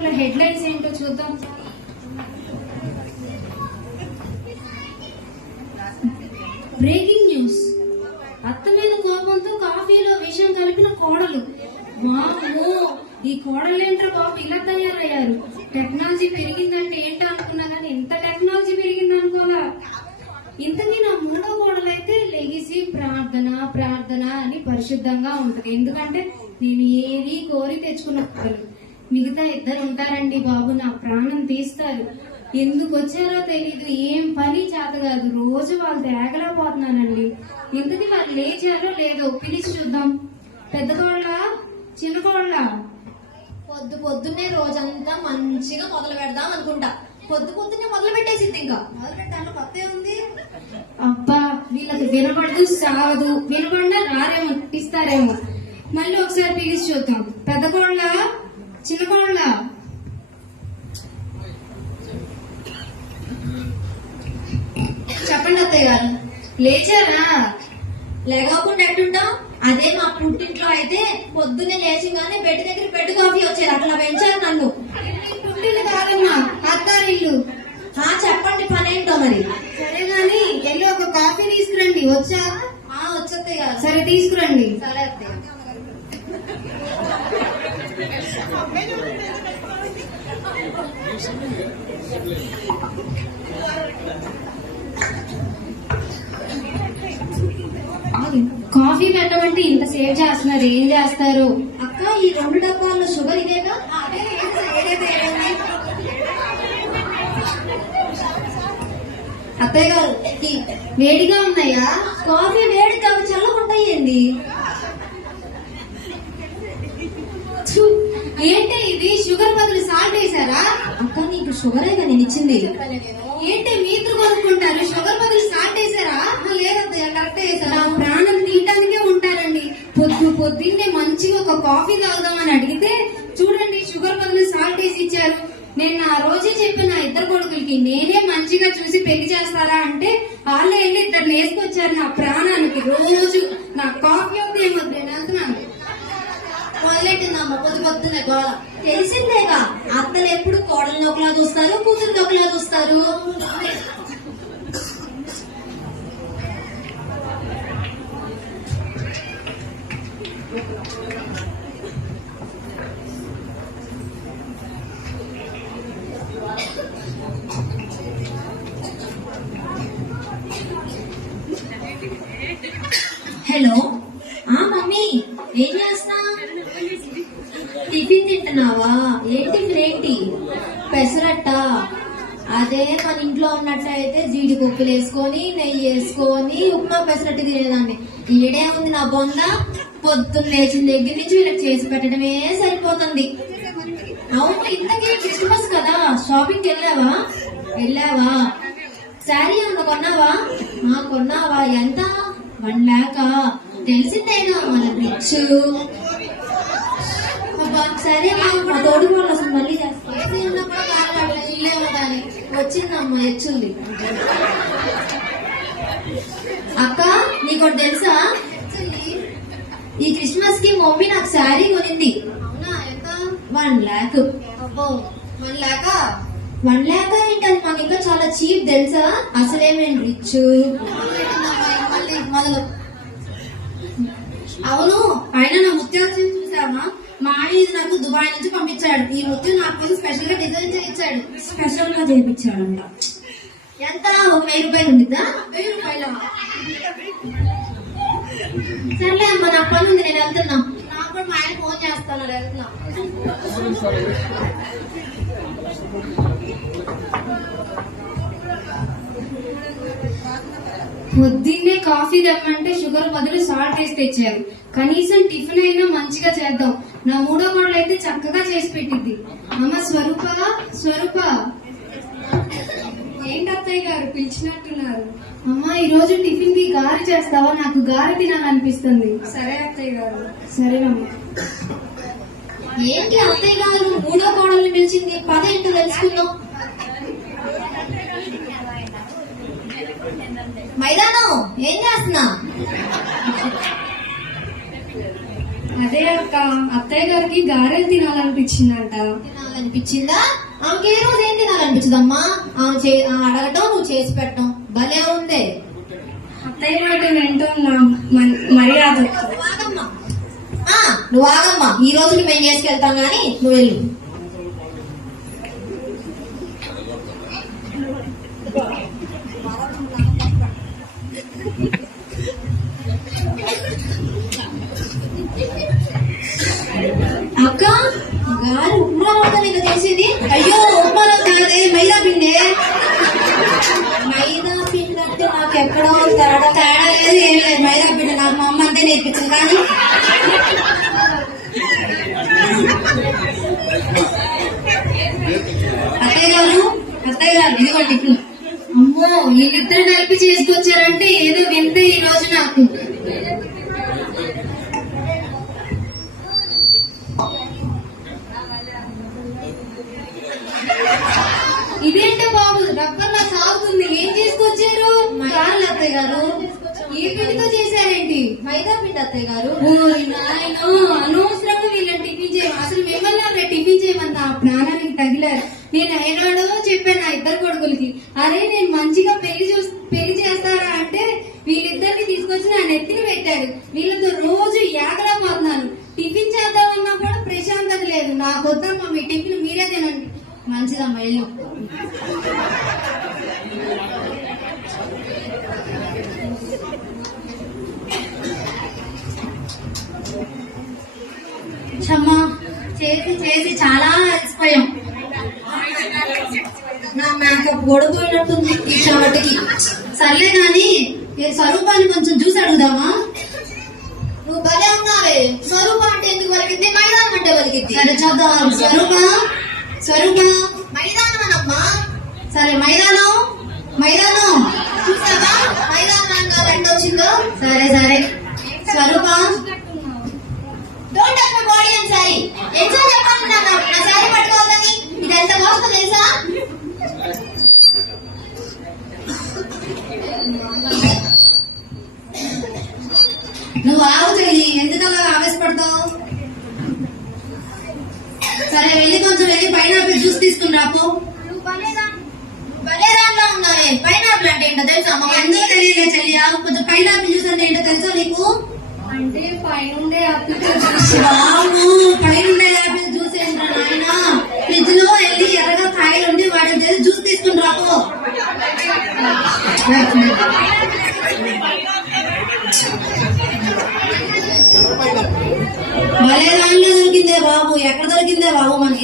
Headlines ఏంటో చూద్దాం. Breaking news. అత్త మీద కోపంతో కాఫీలో విషయం కలిపిన కోడలు. వామ్మో ఈ కోడలేంట్రా బాబు ఇలా తయారయ్యారు? టెక్నాలజీ పెరిగిందంటే ఏంటో అనుకున్నా కానీ ఇంత టెక్నాలజీ పెరిగింది అనుకోలా ఇంతకీ నా మూడో కోడలైతే లెగిసి ప్రార్థన ప్రార్థన అని పరిశుద్ధంగా ఉంటది. ఎందుకంటే నేను ఏది కోరి తెచ్చుకున్న కోడలు. మిగతా ఇద్దరు ఉంటారండి బాబు నా ప్రాణం తీస్తారు. ఎందుకు వచ్చారో తెలీదు. ఏం పని చేత కాదు రోజు వాళ్ళు తేగలేకపోతున్నానండి. ఇంతకీ వాళ్ళు లేచారో లేదో పిలిచి చూద్దాం. పెద్ద కోళ్ళ చిన్న కోళ్ళ పొద్దు పొద్దున్నే రోజంతా మంచిగా మొదలు పెడదాం అనుకుంటా. పొద్దు పొద్దున్నే మొదలు పెట్టేసింది ఇంకా. మొదలు పెట్టాను కొత్త ఉంది. అబ్బా వీళ్ళకి వినపడదు సాగదు. వినపడినా రారేమో ఇస్తారేమో మళ్ళీ ఒకసారి పిలిచి చూద్దాం. పెద్ద కోళ్ళ చిన్న కోళ్ళ చెప్పండి అత్తయ్య గారు. లేచారా? లేకపోకుండా ఎట్టుంటాం అదే మా పుట్టింట్లో అయితే పొద్దున్నే లేచిగానే బెడ్ దగ్గర బెడ్ కాఫీ వచ్చేది. అట్లా పెంచారు నన్ను. పుట్టిల్లు కాదమ్మా అత్తారిల్లు. ఆ చెప్పండి పని ఏంటో మరి. సరే గాని వెళ్ళి ఒక కాఫీ తీసుకురండి. వచ్చా? ఆ గారు. సరే తీసుకురండి. సరే అత్తయ్య. కాఫీ పెట్టమంటే ఇంత సేవ్ చేస్తున్నారు ఏం చేస్తారు? అక్క ఈ రెండు డబ్బాల్లో షుగర్ ఇదేగా అదే ఏదైతే అత్తయ్య గారు ఈ వేడిగా ఉన్నాయా? కాఫీ వేడి కాఫీ చల్లగా ఉంటాయండి ఏంటి ఇది? షుగర్ బదులు సాల్ట్ వేసారా అక్క నీకు షుగరేగా నేను ఇచ్చింది. ఏంటి మీరు కొనుక్కుంటారు? షుగర్ బదులు సాల్ట్ వేసారా లేదత్తయ్య కరెక్ట్ నా వేసాను ప్రాణం తీయటానికే ఉంటారండి. పొద్దు పొద్దున్నే మంచిగా ఒక కాఫీ తాగుదామని అడిగితే చూడండి షుగర్ బదులు సాల్ట్ వేసి ఇచ్చారు. నేను ఆ రోజే చెప్పిన నా ఇద్దరు కొడుకులకి నేనే మంచిగా చూసి పెళ్ళి చేస్తారా అంటే వాళ్ళే వెళ్ళి ఇద్దరు వేసుకొచ్చారు నా ప్రాణానికి. రోజు నా కాఫీ అవుతే ఏమొద్దు నేను మొదలెట్టిందమ్మ పొద్దు పొద్దునే గోళ తెలిసిందేగా? అత్తలు ఎప్పుడు కోడలు ఒకలా చూస్తారు కూతురు ఒకలా చూస్తారు? జీడిపప్పులు వేసుకొని నెయ్యి వేసుకొని ఉప్మా పెసరట్టు తినేదాన్ని. ఈడే ఉంది నా బొంద. పొద్దున్న లేచిన దగ్గర నుంచి వీళ్ళకి చేసి పెట్టడమే సరిపోతుంది. అవును ఇంతకీ క్రిస్మస్ కదా? షాపింగ్కి వెళ్ళావా? వెళ్ళావా? శారీ ఏమన్నా కొన్నావా? మా కొన్నావా? ఎంత? వన్ ల్యాక్? తెలిసిందేగా మన రిచ్ సరే మా తోడు వాళ్ళు అసలు మళ్ళీ చేస్తా. ఏది ఉన్నా కూడా ఇల్లే ఉండాలి వచ్చిందమ్మా హెచ్చుంది అక్క నీకు తెలుసా? ఈ క్రిస్మస్కి మమ్మీ నాకు శారీ కొనింది. వన్ ల్యాక్. మన లేక వన్ ల్యాక్ ఏంటి అది? మాకు ఇంకా చాలా చీప్ తెలుసా? అసలేమేం రిచ్? అవును. ఆయన నా ముత్యాలు చూసామా మా ఆయన నాకు దుబాయ్ నుంచి పంపించాడు. ఈ ముత్యం నా కోసం స్పెషల్గా డిజైన్ చేయించాడు. స్పెషల్గా చేయించాడంట. ఎంత? ఒక వెయ్యి రూపాయలు ఉండిద్దా? వెయ్యి రూపాయల? సర్లే అమ్మా నాకు పని ఉంది నేను వెళ్తున్నా. నాకు కూడా మా ఆయన ఫోన్ చేస్తాను వెళ్తున్నా. పొద్దున్నే కాఫీ తెమ్మంటే షుగర్ బదులు సాల్ట్ వేసి తెచ్చారు. కనీసం టిఫిన్ అయినా మంచిగా చేద్దాం. నా మూడో కోడలు అయితే చక్కగా చేసి పెట్టింది. అమ్మ స్వరూప స్వరూప. ఏంటి అత్తయ్య గారు పిలిచినట్టున్నారు. అమ్మా ఈ రోజు టిఫిన్కి గారె చేస్తావా? నాకు గారె తినాలనిపిస్తుంది. సరే అత్తయ్య గారు. సరేనమ్మా. ఏంటి అత్తయ్య గారు? మూడో కోడల్ని పిలిచింది. పద ఏంటో తెలుసుకుందాం. మైదానం ఏం చేస్తున్నా? అదే అక్క అత్తయ్య గారికి గారెలు తినాలనిపించిందంట. తినాలి తినాలనిపించిందా? ఆమెకి ఏ రోజు ఏం తినాలనిపించదమ్మా? ఆమె చే- అడగటం నువ్వు చేసి పెట్టడం. భలే ఉంది. అత్తయ్య మాట మన్- మర్యాద. నువ్వు ఆగమ్మా. ఆ, నువ్వు ఆగమ్మా. ఈ రోజుకి మేము చేసుకెళ్తాం గాని నువ్వు వెళ్ళు. గారు ఉప్మా వంట నీకు అయ్యో ఉప్మాలో కాదే మైదా పిండే. మైదా పిండి అంటే నాకు ఎక్కడో తేడా తేడా లేదు ఏం లేదు. మైదా పిండి నాకు మా అమ్మ అంతే నేర్పించింది. కానీ అత్తయ్య గారు అత్తయ్య గారు ఇదిగోండి. ఇప్పుడు అమ్మో వీళ్ళిద్దరు కలిపి చేసుకొచ్చారంటే ఏదో వింత ఈ రోజు నాకు ఇదేంటి బాబు రబ్బర్లా సాగుతుంది ఏం చేసుకొచ్చారు చాలు అత్తయ్య గారు ఏ పిండితో చేశారేంటి మైదా పిండి అత్తయ్య గారు ఓరి నాయనో అనవసరంగా వీళ్ళని టిఫిన్ చేయమని అసలు మిమ్మల్ని అక్కడ టిఫిన్ చేయమని ఆ ప్రాణానికి తగిలారు నేను అయినాడో చెప్పాను నా ఇద్దరు కొడుకులకి నేను మంచిగా పెళ్ళి చూసి పెళ్ళి చేస్తారా అంటే వీళ్ళిద్దరిని తీసుకొచ్చి నా ఎత్తిని పెట్టారు వీళ్ళతో రోజు ఏకలా పోతున్నాను టిఫిన్ చేద్దామన్నా కూడా ప్రశాంతత లేదు. నాకు వద్దమ్మా మీ టిఫిన్ మీరే తినండి. మంచిదమ్మా వెళ్ళు. చమ్మా చేసి చేసి చాలా అలసిపోయాం. నా మేకప్ గొడపోయినట్టుంది ఈ సర్లే గాని స్వరూపాన్ని కొంచెం చూసి అడుగుదామా? నువ్వు భలే ఉన్నావే. స్వరూప అంటే ఎందుకు వలికిద్ది మైదానం అంటే వలికిద్ది సరే చూద్దాం. స్వరూప? స్వరూప? మైదానం అమ్మా సరే మైదానం? మైదానం? చూసావా? మైదానం అంటారు ఎంత వచ్చిందో? సరే సరే. Swarupa? Don't touch my body and sorry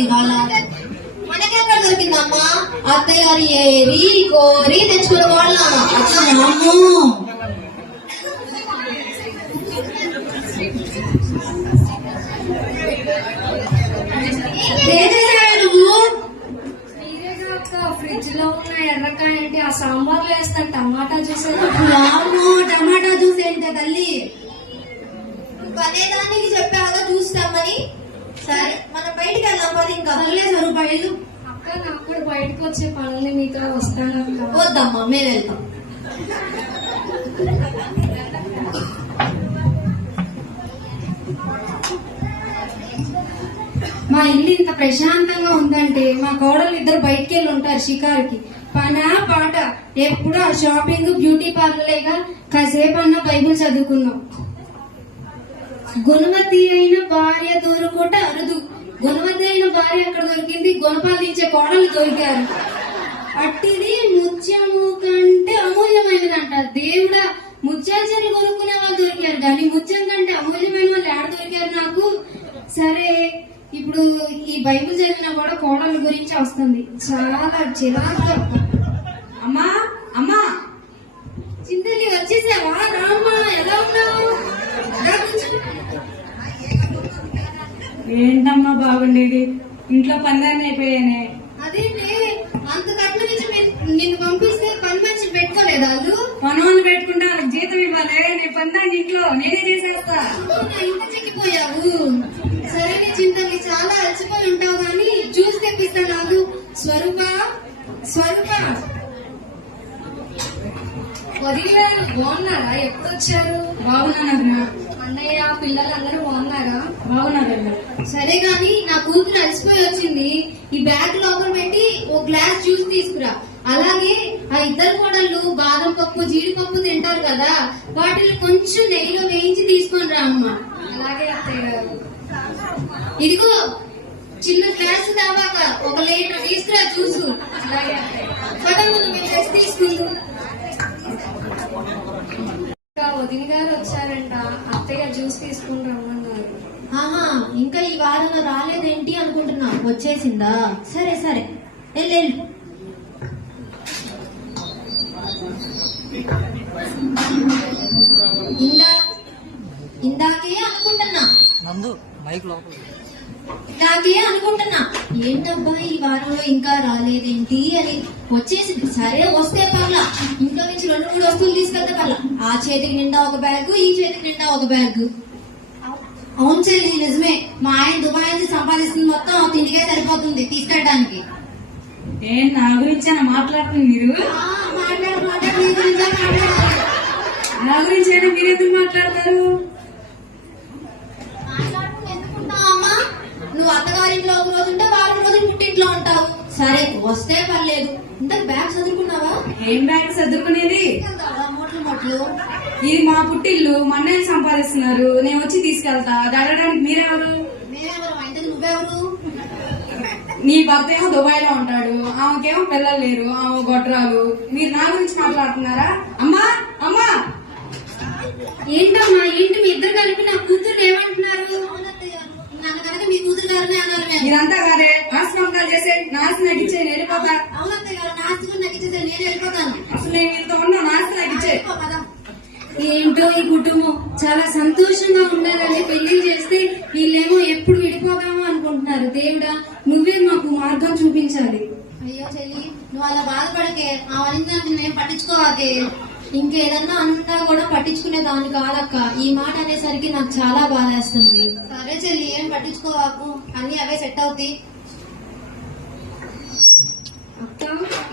బాబు మనకెక్కడ దొరికిందమ్మా? ఏరి కోరి తెచ్చుకునే వాళ్ళ ఫ్రిడ్జ్లో ఉన్న ఎర్రకాయ ఏంటి ఆ సాంబార్లో వేస్తాను టమాటా జ్యూస్ టమాటా జ్యూస్ ఏంటే తల్లి? భలే దానికి చెప్పావుగా చూస్తామని సరే. మనం బయటికి వెళ్దాం పది ఇంకా స్వరూపాయలు అక్క నాకు కూడా బయటకు వచ్చే పనుంది మీతో వస్తాను వద్దమ్మా మేము వెళ్తాం. మా ఇల్లు ఇంత ప్రశాంతంగా ఉందంటే మా కోడలు ఇద్దరు బయటికి వెళ్ళి ఉంటారు షికారుకి. పనా పాట? ఎప్పుడు ఆ షాపింగ్ బ్యూటీ పార్లర్లేగా కాసేపు అన్న బైబిల్ చదువుకున్నాం. గుణవతి అయిన భార్య దొరుకుట అరుదు. గుణవతి భార్య ఎక్కడ దొరికింది. గుణపాలించే కోడలు దొరికారు. అట్టిది ముత్యము కంటే అమూల్యమైనది అంటారు దేవుడా ముత్యాచని కొనుక్కునే వాళ్ళు దొరికారు. కానీ ముత్యం కంటే అమూల్యమైన వాళ్ళు ఎక్కడ దొరికారు నాకు? సరే ఇప్పుడు ఈ బైబుల్ చదివినా కూడా కోడల గురించి వస్తుంది. చాలా చిరాకు అమ్మా అమ్మా చింతలి వచ్చేసావా? ఏంటమ్మా బాగుండేది? ఇంట్లో పనులన్నీ అయిపోయానే అదేంటి అంత కట్నం ఇచ్చి మీరు- నిన్ను పంపిస్తే పని మనిషి పెట్టుకోలేదా వాళ్ళు పనులు పెట్టుకుంటే వాళ్ళకి జీతం ఇవ్వాలి. నీ పని ఇంట్లో నేనే చేసేస్తా. ఇంత చిక్కిపోయావు. సరే నీ చింతకి చాలా అలసిపోయి ఉంటావు కానీ జ్యూస్ తెప్పిస్తా నాకు స్వరూప స్వరూప. వదిలేరు బాగున్నారా? ఎప్పుడు వచ్చారు బాగున్నాను. అన్నయ్య పిల్లలు అందరూ బాగున్నారా సరే గాని నా కూతురు అలసిపోయి వచ్చింది. ఈ బ్యాగ్ లోపల పెట్టి ఓ గ్లాస్ జ్యూస్ తీసుకురా. అలాగే ఆ ఇద్దరు కోడళ్ళు బాదం పప్పు జీడిపప్పు తింటారు కదా వాటిని కొంచెం నెయ్యిలో వేయించి తీసుకొని రా అమ్మ. అలాగే అత్తయ్య గారు. ఇదిగో చిన్న గ్లాస్ దావాక ఒక లీటర్ తీసుకురా జ్యూస్. అలాగే మేము డ్రెస్ తీసుకుందాం. వదిన గారు వచ్చారంట. అత్తయ్య జ్యూస్ తీసుకుని రమ్మన్నారు. ఆహా ఇంకా ఈ వారంలో రాలేదేంటి అనుకుంటున్నా. వచ్చేసిందా? సరే సరే. వెళ్ళు ఇందా ఇందాకే అనుకుంటున్నా. నందు మైక్ లోపల ఇందాకే అనుకుంటున్నా. ఏంటబ్బా ఈ వారంలో ఇంకా రాలేదేంటి అని. వచ్చేసింది. సరే వస్తే పర్లా. నుంచి రెండు మూడు వస్తువులు తీసుకెళ్తే పర్లా. ఆ చేతికి నిండా ఒక బ్యాగ్ ఈ చేతికి నిండా ఒక బ్యాగ్. అవును చెల్లి నిజమే. మా ఆయన దుబాయ్ నుంచి సంపాదిస్తుంది మొత్తం ఇంటికే సరిపోతుంది తీసుకెళ్ళడానికి. ఏం నా గురించి అని మాట్లాడుతుంది మీరు? నీ గురించే అయినా మీరు ఎందుకు మాట్లాడతారు? నువ్వు అత్తగారింట్లో ఒక రోజు ఉంటే వారం రోజులు పుట్టింట్లో ఉంటావు. సరే వస్తే పర్లేదు. బ్యాగ్ చదువుకున్నావా ఏం బ్యాగ్ సర్దుకునేది మూటలు మూటలు. ఇది మా పుట్టిల్లు మా అన్నయ్య సంపాదిస్తున్నారు. నేను వచ్చి తీసుకెళ్తా. అడగడానికి మీరెవరు? నువ్వెవరు? నీ భర్త ఏమో దుబాయ్లో ఉంటాడు. ఆమెకేమో పిల్లలు లేరు. ఆమె గొడ్రాలు. మీరు నా గురించి మాట్లాడుతున్నారా? అమ్మా అమ్మా! ఏంటమ్మా ఏంటి మీ ఇద్దరు కలిపి నా కూతురు ఏమంటున్నారు మీరంతా కాదే. ఆశ్రమంకాలు చేసే నాశనం నటించే నేను వెళ్ళిపోతా గారు నేను వెళ్ళిపోతాను. అసలు నేను వీళ్ళతో ఉన్నా నాశనం. ఏంటో ఈ కుటుంబం. చాలా సంతోషంగా ఉండాలని పెళ్ళి చేస్తే వీళ్ళేమో ఎప్పుడు విడిపోతామో అనుకుంటున్నారు. దేవుడా నువ్వే మాకు మార్గం చూపించాలి. అయ్యో చెల్లి నువ్వు అలా బాధపడకే. ఆ వనిందాన్ని నేను పట్టించుకోవాకే ఇంకేదన్నా అన్నా కూడా పట్టించుకునే దాన్ని కాదక్క. ఈ మాట అనేసరికి నాకు చాలా బాధేస్తుంది. సరే చెల్లి ఏం పట్టించుకోవాకు? అన్ని అవే సెట్ అవుతాయి. అక్క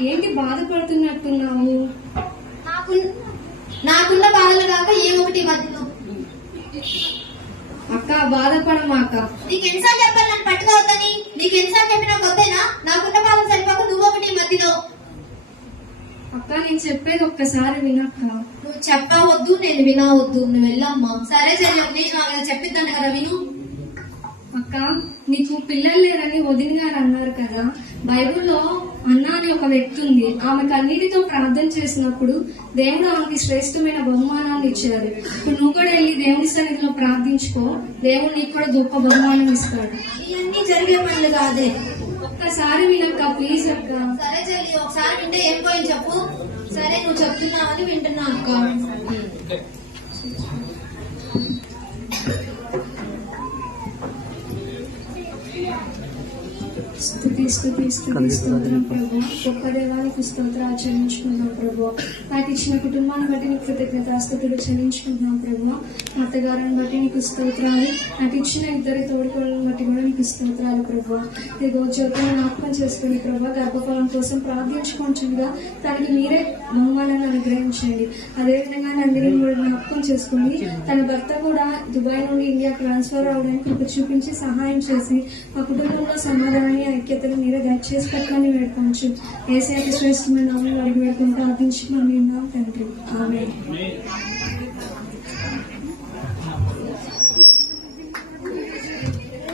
ఏంటి బాధపడుతున్నట్టున్నావు? నాకు నాకున్న బాధలు కాక ఏమొకటి మధ్యలో. అక్క బాధపడమాక. నీకు ఎన్నిసార్లు చెప్పాలి నన్ను పట్టుకోవద్దని నీకు ఎన్నిసార్లు చెప్పినా కొత్తేనా నాకున్న బాధలు సరిపోక నువ్వు ఒకటి మధ్యలో. అక్క నేను చెప్పేది ఒక్కసారి వినక్క. నువ్వు చెప్పవద్దు నేను వినవద్దు నువ్వు వెళ్ళమ్మా. సరే సరే నిమిషం ఆగు, చెప్పిద్దాను కదా విను. అక్క నీకు పిల్లలు లేరని వదిన గారు అన్నారు కదా. బైబిల్లో అన్న అనే ఒక వ్యక్తి ఉంది ఆమె కన్నీటితో ప్రార్థన చేసినప్పుడు దేవుడు ఆమెకి శ్రేష్టమైన బహుమానాన్ని ఇచ్చారు ఇప్పుడు నువ్వు కూడా వెళ్ళి దేవుని సన్నిధిలో ప్రార్థించుకో. దేవుడు నీకు కూడా గొప్ప బహుమానం ఇస్తాడు. ఇవన్నీ జరిగే పనులు కాదే. ఒక్కసారి వినక్క ప్లీజ్ అక్క. సరే చెల్లి ఒకసారి వింటే ఏం పోయింది చెప్పు? సరే నువ్వు చెప్తున్నావని వింటున్నా అక్క. స్థుతి స్థుతి స్తోత్రం ప్రభు. గొప్ప దేవానికి స్తోత్రాలు చెల్లించుకుందాం ప్రభు. నాకు ఇచ్చిన కుటుంబాన్ని బట్టి నీకు కృతజ్ఞత స్థుతులు చెల్లించుకుంటున్నాం ప్రభు. మా అత్తగారిని బట్టి నీకు స్తోత్రాలు. నాకు ఇచ్చిన ఇద్దరి తోడుకోళ్ళని బట్టి కూడా నీకు స్తోత్రాలు ప్రభు. ఇదిగో జ్యోతిని జ్ఞాపకం చేసుకుని ప్రభు గర్భఫలం కోసం ప్రార్థించుకుంటుండగా తనకి మీరే బహుమానాన్ని అనుగ్రహించండి. అదేవిధంగా నందిని కూడా జ్ఞాపకం చేసుకుని తన భర్త కూడా దుబాయ్ నుండి ఇండియా ట్రాన్స్ఫర్ అవడానికి చూపించి సహాయం చేసి మా కుటుంబంలో సమాధానాన్ని ఐక్యతను మీరే గైడ్ చేసి పెట్టమని వేడుకోవచ్చు ఏసీ శ్రేష్టమైన నామం అడిగి వేడుకుంటూ ప్రార్థించుకుని ఉన్నాం తండ్రి. ఆమె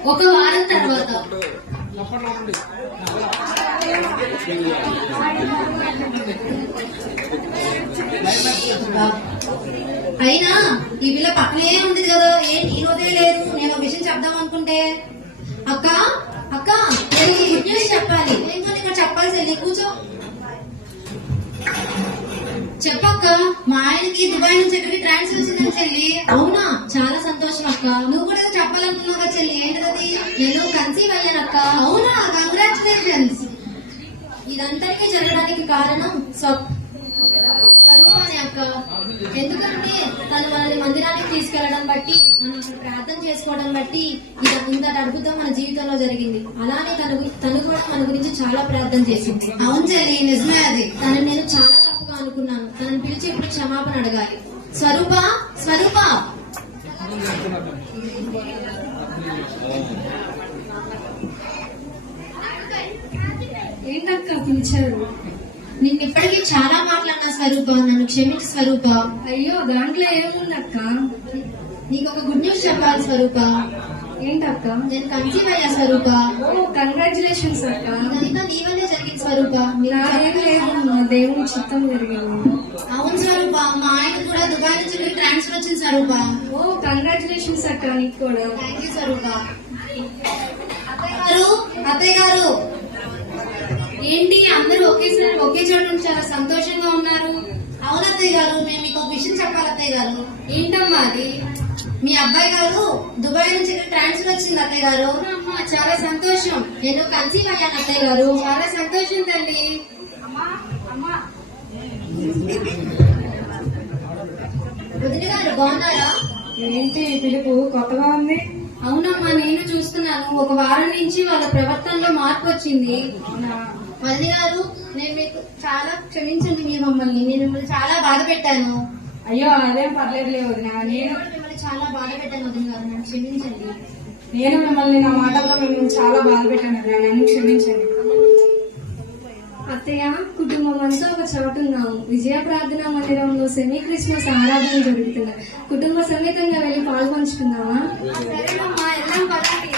ఒక వారం తర్వాత. అయినా ఈ పిల్ల పక్కనే ఉంది కదా. ఏంటి ఈ రోజే లేదు. నేను ఒక విషయం చెప్దాం అనుకుంటే. అక్క అక్క. నేను చెప్పాలి. నేను ఇక్కడ చెప్పాల్సింది కూర్చో. చెప్పక్క మా ఆయనకి దుబాయ్ నుంచి ఇక్కడికి ట్రాన్స్ఫర్ వచ్చిందని చెల్లి అవునా? చాలా సంతోషం అక్క. నువ్వు కూడా చెప్పాలనుకున్నావు చెల్లి ఏంటది నేను కన్సీవ్ అయ్యానక్క అవునా? కంగ్రాచులేషన్స్ ఇదంతటికీ జరగడానికి కారణం స్వప్ స్వరూపానే అక్క. ఎందుకంటే తను మనల్ని మందిరానికి తీసుకెళ్ళడం బట్టి మనం ప్రార్థన చేసుకోవడం బట్టి ఇంతటి అద్భుతం మన జీవితంలో జరిగింది. అలానే తన తను కూడా మన గురించి చాలా ప్రార్థన చేసింది. అవును చెల్లి నిజమే అది. తనని నేను చాలా తప్పుగా అనుకున్నాను. తనని పిలిచి ఇప్పుడు క్షమాపణ అడగాలి. స్వరూప స్వరూప! ఏంటక్క పిలిచారు? నిన్ను ఇప్పటికీ చాలా మాట్లాడిన స్వరూప నన్ను క్షమించు స్వరూప. అయ్యో దాంట్లో ఏముందక్క? నీకు ఒక గుడ్ న్యూస్ చెప్పాలి స్వరూప. ఏంటక్క? నేను కన్సీవ్ అయ్యా స్వరూప. కంగ్రాచులేషన్స్ అక్క. ఇదంతా నీ వల్లే జరిగింది స్వరూప. మీరు నాదేం లేదు దేవుని చిత్తం జరిగింది. అవును స్వరూప మా ఆయన కూడా దుబాయ్ నుంచి ట్రాన్స్ఫర్ వచ్చింది స్వరూప. ఓ కంగ్రాచులేషన్స్ అక్క నీకు కూడా. Thank you Swarupa. అత్తయ్య గారు అత్తయ్య గారు. ఏంటి అందరూ ఒకేసారి ఒకే చోట చాలా సంతోషంగా ఉన్నారు. అవును అత్తయ్య గారు మేము మీకు ఒక విషయం చెప్పాలి అత్తయ్య గారు. ఏంటమ్మా అది? మీ అబ్బాయి గారు దుబాయ్ నుంచి ట్రాన్స్ఫర్ వచ్చింది అత్తయ్య గారు. చాలా సంతోషం. నేను కన్సీవ్ అయ్యాను అత్తయ్య గారు. చాలా సంతోషం తల్లి. వదిన గారు బాగున్నారా? ఏంటి పిలుపు? కొత్తగా ఉంది? అవునమ్మా నేను చూస్తున్నాను. ఒక వారం నుంచి వాళ్ళ ప్రవర్తనలో మార్పు వచ్చింది. వదిన గారు నేను మీకు చాలా క్షమించండి మీ మమ్మల్ని. నేను మిమ్మల్ని చాలా బాధ పెట్టాను. అయ్యో అదేం పర్లేదులే వదిన. నేను చాలా బాధ పెట్టాను వదిన గారు. నన్ను క్షమించండి. నేను మిమ్మల్ని నా మాటల్లో మిమ్మల్ని చాలా బాధ పెట్టాను వదిన నన్ను క్షమించండి. అత్తయ్య కుటుంబం అంతా ఒక చోట ఉన్నాము. విజయ ప్రార్థనా మందిరంలో సెమీ క్రిస్మస్ ఆరాధన జరుగుతుంది కుటుంబ సమేతంగా వెళ్ళి పాల్పంచుకుందామా సరేనమ్మా వెళ్దాం పదండి